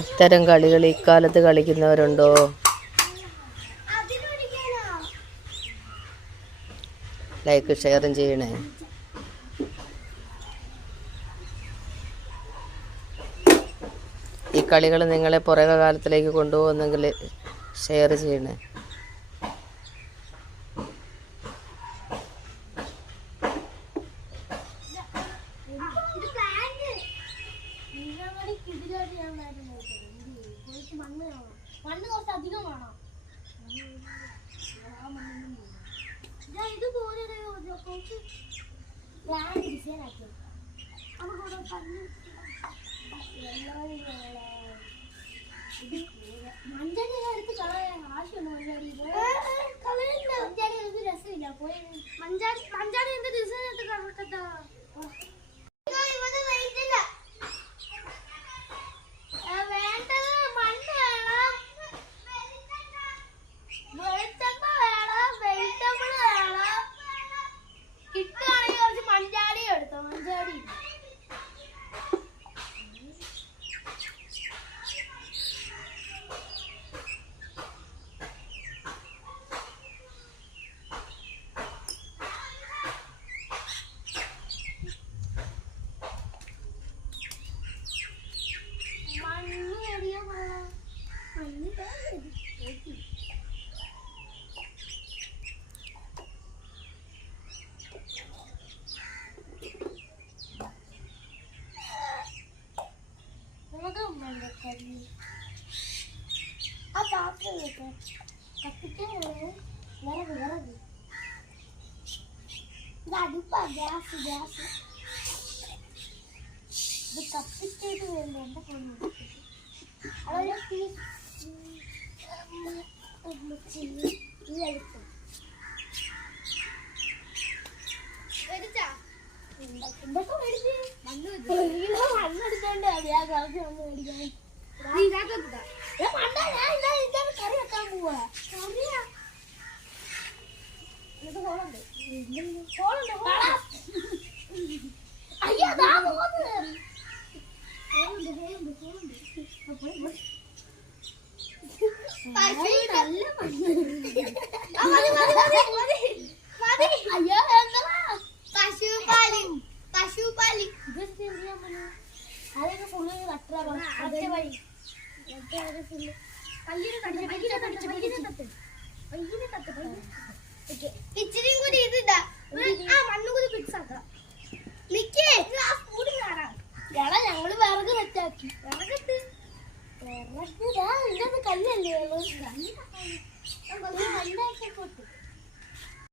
ഇത്തരം കളികൾ ഇക്കാലത്ത് കളിക്കുന്നവരുണ്ടോ? ലൈക്ക് ഷെയറും ചെയ്യണേ. ഈ കളികൾ നിങ്ങളെ പുറകെ കാലത്തിലേക്ക് കൊണ്ടുപോകുന്നെങ്കിൽ ഷെയർ ചെയ്യണേ. മഞ്ചാടി എടുത്ത് കളയാൻ ആവശ്യമുണ്ടോ? മഞ്ചാടി രസമില്ല. മഞ്ചാടി എന്ത് ഡിസൈൻ കറക്കട്ടാ. ആ പാത്രം കത്തിക്കാൻ വിറക് ഇത് അടുപ്പാ. ഗ്യാസ് ഇത് കത്തിച്ചിട്ട് വേണ്ട എന്റെ പൊന്നു. അതൊരു ഇതെടുക്കും. എന്തൊക്കെ മേടിച്ച് മണ്ണെടുത്തോണ്ട് ഞാൻ കളച്ച് വന്ന് മേടിക്കാൻ. കറി വെക്കാൻ പോവാ. അയ്യോ പശുപാലി അതൊക്കെ ഫുള്ള് ഇച്ചിരി കൂടി ഇതിടാ. മണ്ണുകൂടി ഫിക്സ് ആക്കാം. ഞങ്ങള് വിറക് വെച്ചാക്കി. വിറകിട്ട് കല്ലല്ലേ